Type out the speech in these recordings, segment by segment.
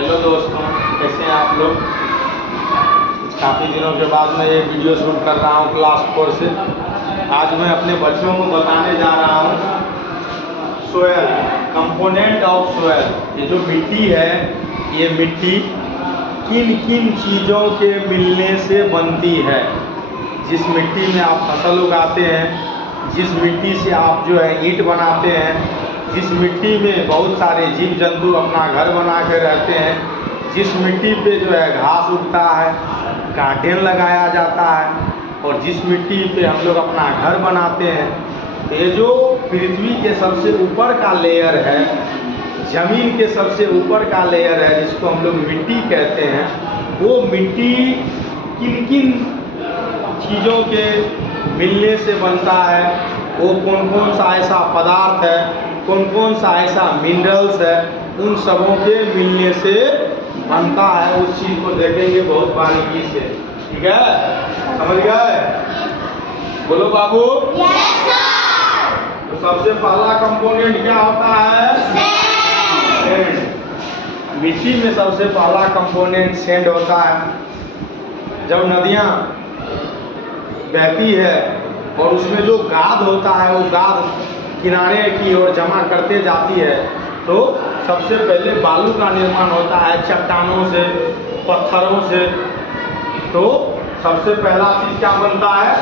Hello दोस्तों, कैसे हैं आप लोग। काफ़ी दिनों के बाद मैं ये वीडियो शूट कर रहा हूँ क्लास 4 से। आज मैं अपने बच्चों को बताने जा रहा हूँ सोयल, कंपोनेंट ऑफ सोयल। ये जो मिट्टी है, ये मिट्टी किन किन चीज़ों के मिलने से बनती है। जिस मिट्टी में आप फसल उगाते हैं, जिस मिट्टी से आप जो है ईंट बनाते हैं, जिस मिट्टी में बहुत सारे जीव जंतु अपना घर बना के रहते हैं, जिस मिट्टी पे जो है घास उगता है, गार्डन लगाया जाता है, और जिस मिट्टी पे हम लोग अपना घर बनाते हैं, ये जो पृथ्वी के सबसे ऊपर का लेयर है, ज़मीन के सबसे ऊपर का लेयर है, जिसको हम लोग मिट्टी कहते हैं, वो मिट्टी किन किन चीज़ों के मिलने से बनता है, वो कौन कौन सा ऐसा पदार्थ है, कौन कौन सा ऐसा मिनरल्स है, उन सबों के मिलने से बनता है। उस चीज़ को देखेंगे बहुत बारीकी से, ठीक है, समझ गए। बोलो बाबू। Yes sir. तो सबसे पहला कंपोनेंट क्या होता है? सैंड। मिट्टी में सबसे पहला कंपोनेंट सैंड होता है। जब नदियाँ बहती है और उसमें जो गाद होता है, वो गाद किनारे की ओर जमा करते जाती है, तो सबसे पहले बालू का निर्माण होता है चट्टानों से, पत्थरों से। तो सबसे पहला चीज़ क्या बनता है?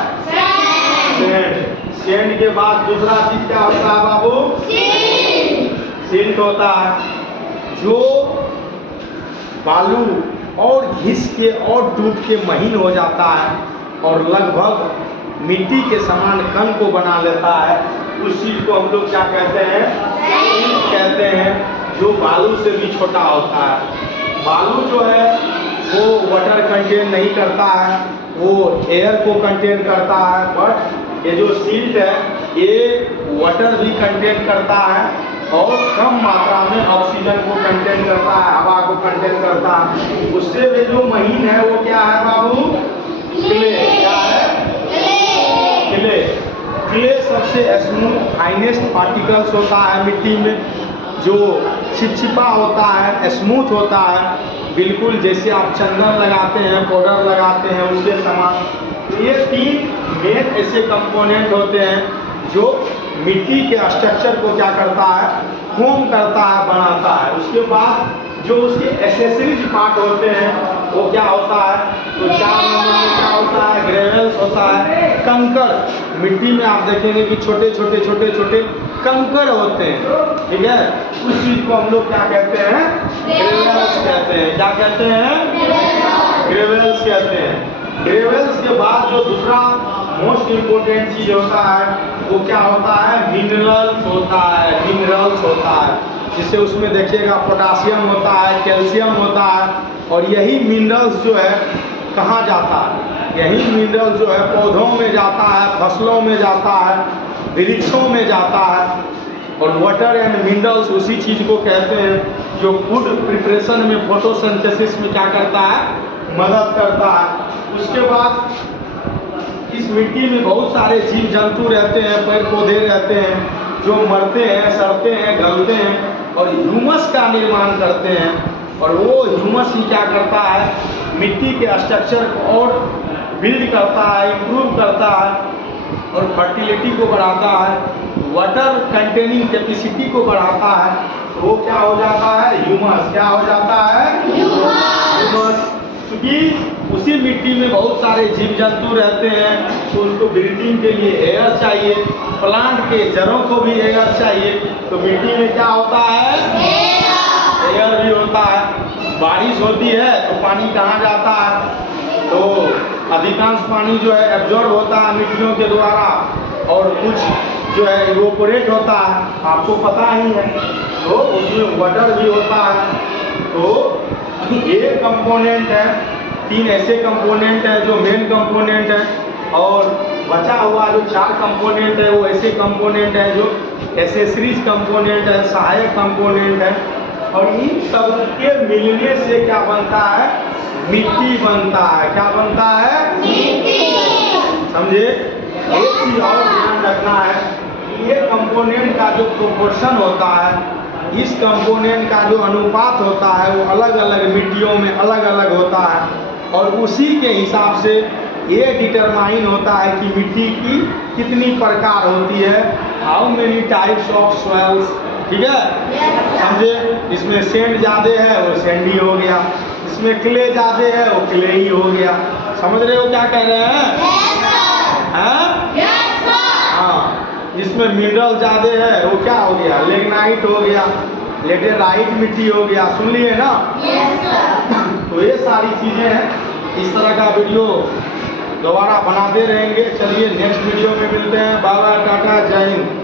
सैंड। सैंड के बाद दूसरा चीज़ क्या होता है बाबू? सिल्ट होता है, जो बालू और घिस के और टूट के महीन हो जाता है और लगभग मिट्टी के समान कण को बना लेता है। उस चीज़ को हम लोग क्या कहते हैं? सिल्ट कहते हैं, जो बालू से भी छोटा होता है। बालू जो है वो वाटर कंटेन नहीं करता है, वो एयर को कंटेन करता है, बट ये जो सिल्ट है ये वाटर भी कंटेन करता है और कम मात्रा में ऑक्सीजन को कंटेन करता है, हवा को कंटेन करता है। उससे भी जो महीन है वो क्या है बाबू? क्ले। क्या है? क्ले। क्ले सबसे स्मूथ फाइनेस्ट पार्टिकल्स होता है मिट्टी में, जो चिपचिपा होता है, स्मूथ होता है, बिल्कुल जैसे आप चंदन लगाते हैं, पाउडर लगाते हैं, उसके समान। ये तीन मेन ऐसे कंपोनेंट होते हैं जो मिट्टी के स्ट्रक्चर को क्या करता है? फॉर्म करता है, बनाता है। उसके बाद जो उसके एसेसरीज पार्ट होते हैं वो क्या होता है? तो 4 नंबर में क्या होता है? ग्रेवल्स होता है, कंकड़। मिट्टी में आप देखेंगे कि छोटे छोटे छोटे छोटे कंकड़ होते हैं, ठीक है। उस चीज़ को हम लोग क्या कहते हैं? ग्रेवल्स कहते हैं। क्या कहते हैं? ग्रेवल्स कहते हैं। ग्रेवल्स के बाद जो दूसरा मोस्ट इम्पोर्टेंट चीज़ होता है वो क्या होता है? मिनरल्स होता है। मिनरल्स होता है, जिससे उसमें देखिएगा पोटासियम होता है, कैल्शियम होता है, और यही मिनरल्स जो है कहाँ जाता है? यही मिनरल जो है पौधों में जाता है, फसलों में जाता है, वृक्षों में जाता है। और वाटर एंड मिनरल्स उसी चीज़ को कहते हैं जो फूड प्रिपरेशन में, फोटोसिंथेसिस में क्या करता है? मदद करता है। उसके बाद इस मिट्टी में बहुत सारे जीव जंतु रहते हैं, पेड़ पौधे रहते हैं, जो मरते हैं, सड़ते हैं, गलते हैं और ह्यूमस का निर्माण करते हैं। और वो ह्यूमस ही क्या करता है? मिट्टी के स्ट्रक्चर को और बिल्ड करता है, इम्प्रूव करता है और फर्टिलिटी को बढ़ाता है, वाटर कंटेनिंग कैपेसिटी को बढ़ाता है। तो वो क्या हो जाता है? ह्यूमस। क्या हो जाता है? ह्यूमस। क्योंकि उसी मिट्टी में बहुत सारे जीव जंतु रहते हैं, तो उसको ब्रीथिंग के लिए एयर चाहिए, प्लांट के जड़ों को भी एयर चाहिए। तो मिट्टी में क्या होता है? एयर भी होता है। बारिश होती है तो पानी कहाँ जाता है? तो अधिकांश पानी जो है एब्जॉर्ब होता है मिट्टियों के द्वारा, और कुछ जो है इवोपोरेट होता है, आपको पता ही है। तो उसमें वाटर भी होता है। तो ये कंपोनेंट है, 3 ऐसे कंपोनेंट हैं जो मेन कंपोनेंट है, और बचा हुआ जो 4 कंपोनेंट है वो ऐसे कंपोनेंट है जो एसेसरीज कंपोनेंट है, सहायक कंपोनेंट है। और इन सब के मिलने से क्या बनता है? मिट्टी बनता है। क्या बनता है? मिट्टी। समझे? एक चीज और ध्यान रखना है, ये कंपोनेंट का जो प्रोपोर्शन होता है इस कंपोनेंट का जो अनुपात होता है वो अलग अलग मिट्टियों में अलग अलग होता है और उसी के हिसाब से ये डिटरमाइन होता है कि मिट्टी की कितनी प्रकार होती है, how many types of soils. ठीक है, समझे? इसमें सैंड ज़्यादा है वो सैंडी हो गया, इसमें क्ले ज़्यादा है वो क्ले ही हो गया। समझ रहे हो क्या कह रहे हैं? हाँ, जिसमें मिनरल ज़्यादा है वो क्या हो गया, लेग्नाइट हो गया, लेटेराइट मिट्टी हो गया। सुन लिए ना? तो ये सारी चीज़ें हैं। इस तरह का वीडियो दोबारा बनाते रहेंगे। चलिए नेक्स्ट वीडियो में मिलते हैं। बाय बाय, टाटा, जय हिंद।